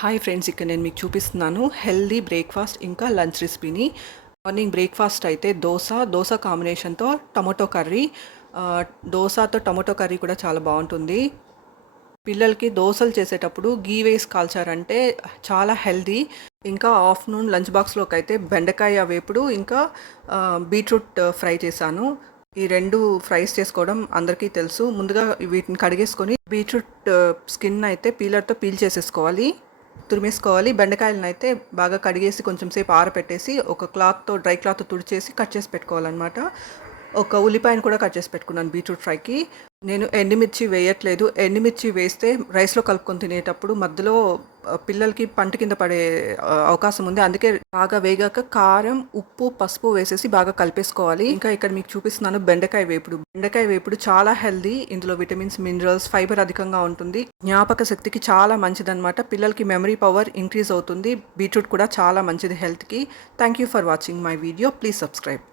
Hi friends, ఇక్కడ నేను మీకు చూపిస్తున్నాను హెల్దీ బ్రేక్ఫాస్ట్ ఇంకా లంచ్ రెసిపీని. మార్నింగ్ బ్రేక్ఫాస్ట్ అయితే దోశ కాంబినేషన్తో టమాటో కర్రీ. దోశతో టమాటో కర్రీ కూడా చాలా బాగుంటుంది. పిల్లలకి దోశలు చేసేటప్పుడు గీ వేసి కాల్చారంటే చాలా హెల్దీ. ఇంకా ఆఫ్టర్నూన్ లంచ్ బాక్స్లోకి అయితే బెండకాయ వేపుడు ఇంకా బీట్రూట్ ఫ్రై చేశాను. ఈ రెండు ఫ్రైస్ చేసుకోవడం అందరికీ తెలుసు. ముందుగా వీటిని కడిగేసుకొని బీట్రూట్ స్కిన్ అయితే పీలర్తో పీల్ చేసేసుకోవాలి, తురిమేసుకోవాలి. బెండకాయలను అయితే బాగా కడిగేసి కొంచెం సేపు ఆరపెట్టేసి ఒక డ్రై క్లాత్ తుడిచేసి కట్ చేసి పెట్టుకోవాలన్నమాట. ఒక ఉల్లిపాయను కూడా కట్ చేసి పెట్టుకున్నాను బీట్రూట్ ఫ్రైకి. నేను ఎండుమిర్చి వేయట్లేదు. ఎండుమిర్చి వేస్తే రైస్లో కలుపుకొని తినేటప్పుడు మధ్యలో పిల్లలకి పంట కింద పడే అవకాశం ఉంది. అందుకే బాగా వేగాక కారం, ఉప్పు, పసుపు వేసేసి బాగా కలిపేసుకోవాలి. ఇంకా ఇక్కడ మీకు చూపిస్తున్నాను బెండకాయ వేపుడు చాలా హెల్దీ. ఇందులో విటమిన్స్, మినరల్స్, ఫైబర్ అధికంగా ఉంటుంది. జ్ఞాపక శక్తికి చాలా మంచిదన్నమాట. పిల్లలకి మెమరీ పవర్ ఇంక్రీజ్ అవుతుంది. బీట్రూట్ కూడా చాలా మంచిది హెల్త్కి. Thank you for watching my video. Please subscribe.